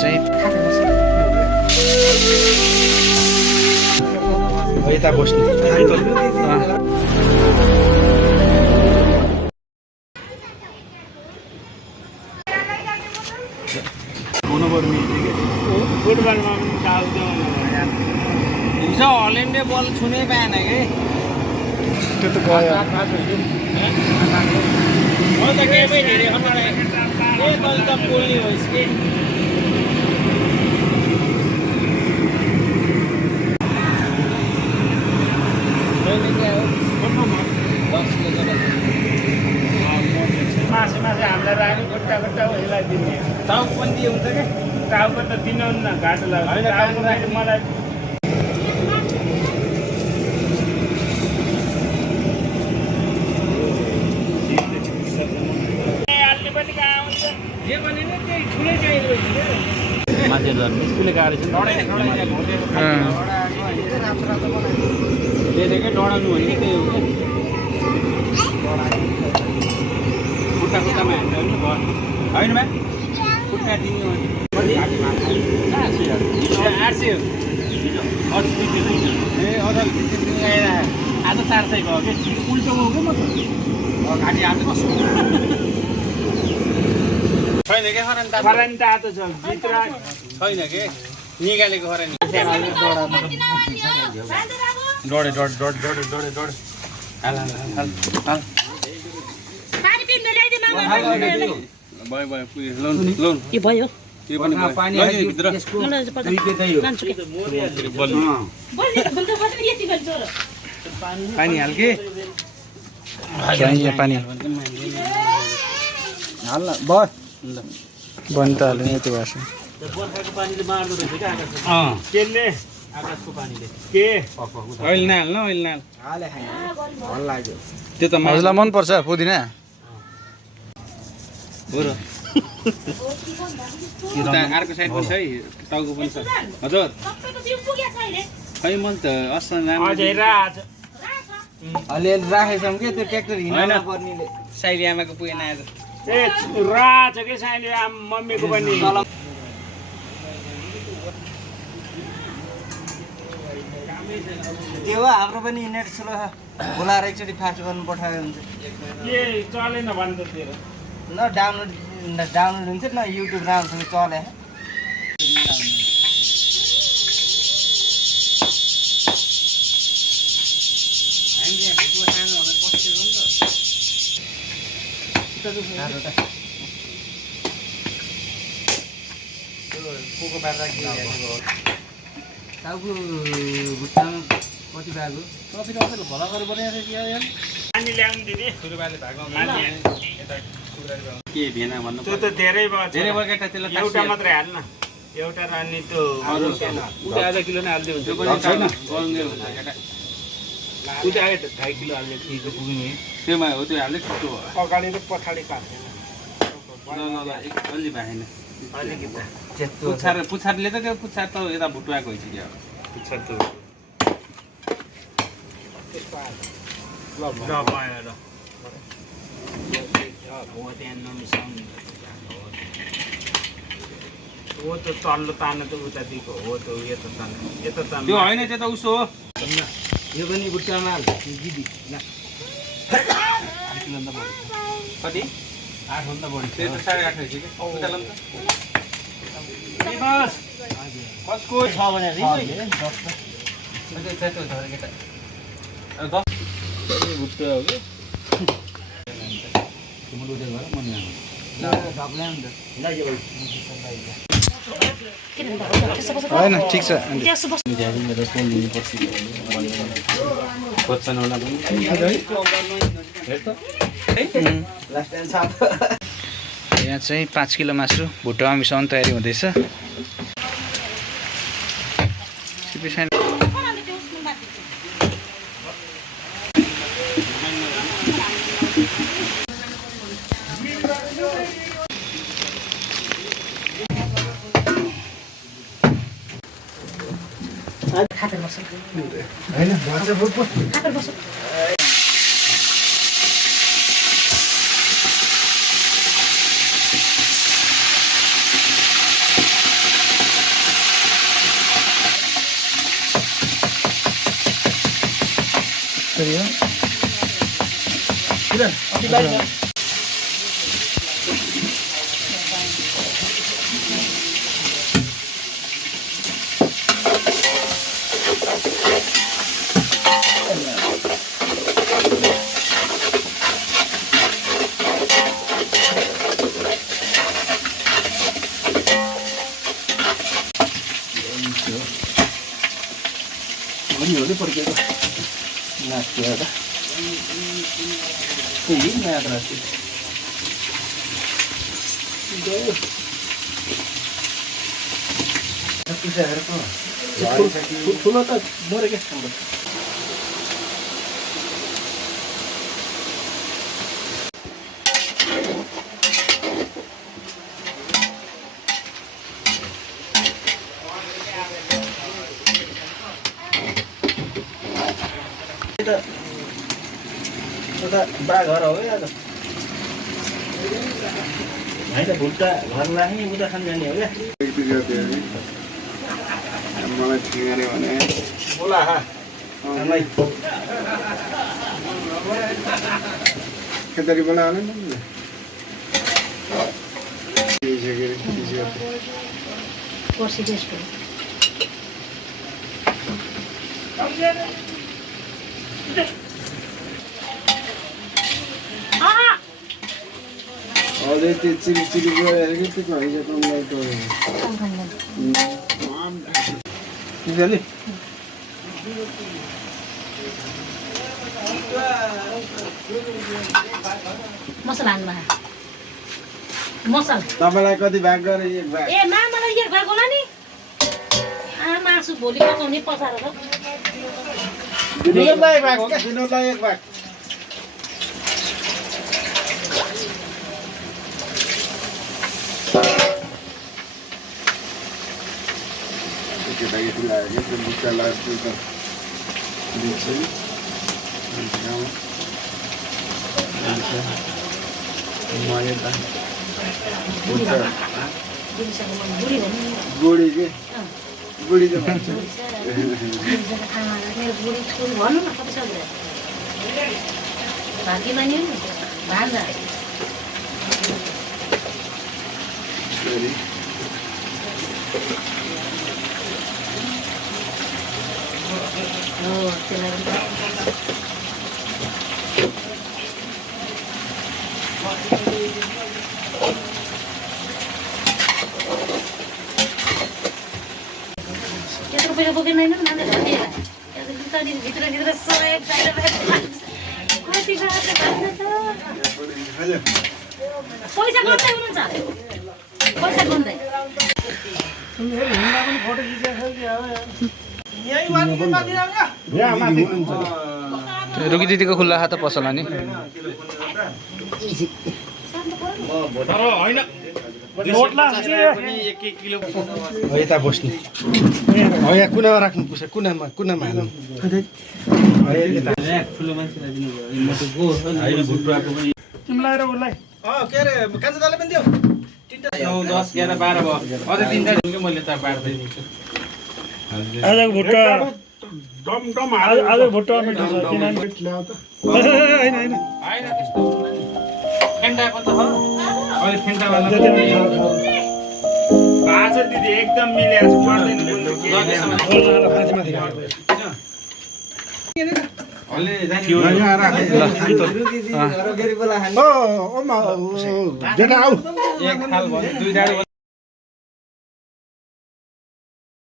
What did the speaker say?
चाहिँ यता बस्नु फुटबलमा हिजो हल्यान्डले बल छुनै पाएन कि त्यो त गयो म त गेमै हेरेको मलाई ए बल त पोल्ने होइस् कि मासु हामीलाई राख्ने गोटा गोटा हिलाइदिने टाउको पनि दिए हुन्छ क्या टाउको त दिनुहुन्न घाटो लाग्छ मलाई मान्छेहरू स्कुलले गाडी चाहिँ डढाउनु भने त्यही हो खुट्टा खुट्टामा हाल्नु भयो होइन भाइ खुट्टा दिने आज 400 भयो कि उल्टो हो कि म घाँटी हाल्नु कस्तो छैन क्या खरानी त आएको छ भित्र छैन कि निकालेको खरानी डढे भयो पानी हाल्के पानी हाल बस बन्द त हाल्ने त्यो भाषा बर्खाको पानीले मार्दो रहेछ क्या केले आकाशको पानीले के अहिले नहाल्न अहिले नहाल त्यो त हजुरलाई मनपर्छ पुदिना अर्को साइड पनि छ है टाउको पनि छ हजुर खै मैले त अस्ति अलिअलि राखेछौँ कि त्यो ट्र्याक्टर हिँड्न पर्नेले साइली आमाको पुगेन आज ए राछ के साइली मम्मीको पनि त्यो हो हाम्रो पनि नेट स्लो छ बोलाएर एकचोटि फास्ट गर्नु पठायो हुन्छ के चलेन भन्दा तेरो न डाउनलोड हुन्छ न युट्युब राम्रोसँग चले टाउको भुट्टामा कति भएको कफी त अलिक भला गरेर बनाएको थियो यार पानी ल्याउनु दिदी सुरुवाले भएको के भेना भन्नु त्यो त धेरै भयो धेरै भयो केटा त्यसलाई एउटा मात्रै हाल्न एउटा रानी त्यो उता आधा किलो नै हाल्दै हुन्छ छैन गल्ने हुन्छ केटा उता आयो 2.5 किलो हाल्ने ठीक पुग्ने त्यसमा हो त्यो हाल्दै छिटो हो अगाडि र पछाडि काट्दैन ल एक अलि भएन अलिकति पुछारले त त्यो पुछार त यता भुटुवाको भइसक्यो पुछार त ल पाएर हो त्यहाँ नमिसाउनु हो त तल्लो तान्नु त उतादेखिको हो त यता तान्नु यता तान्नु त्यो होइन त्यो त उसो हो यो पनि भुट्टामा हाल दिदी कति 8 भन्दा बढी त्यो त 8.5 रहेछ कि उतालम त बस कसको छ भने भुट्टो हो कि होइन ठिक छ यहाँ चाहिँ 5 किलो मासु भुट्टामा मिसाउनु तयारी हुँदैछ कसरी हो ठुलो त मरे क्या बा घर हो क्या होइन भुट्टा घर लाग्ने उता खान जाने हो क्या मलाई ठिगारे भने बोला खेतरी बोला होला नि अझै त्यो चिरी चिरी गएर कि त्यो भइसक्यो मसला हाल्नु भयो मसला तपाईँलाई कति भाग गरे एक भाग ए मलाई एक भाग होला नि मासु भोलि पकाउने पसाएर विनोदलाई एक भाग हो क्या विनोदलाई एक भाग केटाकेटी लाग्यो त्यो बुट्टा लाग्यो त दिन्छ नि म यता बुढी के बुढी त भन्छ भन्नु न कति सक्दैन भाग्यमा नि भान्जा त्यत्रो पैसा बोकेर नै नानी भित्र सहयोग कति पैसा गर्दै हुनुहुन्छ पैसा गर्दै रुकी दिदीको खुल्ला खाता पसला नि यता बस्ने हो यहाँ कुनामा राख्नुपर्छ कुनामा हाल्नु ठुलो मान्छेलाई दिनुभयो तिमीलाई र उसलाई के अरे कान्छा दाले पनि दियो 9 10 11 12 भयो अझै 3 टा ढुङ्गे मैले त बाड्दै दिन्छु आजको भुट्टा डम आज भुट्टा मिठो छ किन ल्याउ त हैन त्यस्तो फेन्टा पनि त हो अहिले फेन्टा वाला आज दिदी एकदम मिलेछ पर्दैन बुझ्नु के माथि अहिले यहाँ राखे ल जेठा आऊ एक थाल भयो 2 डाडु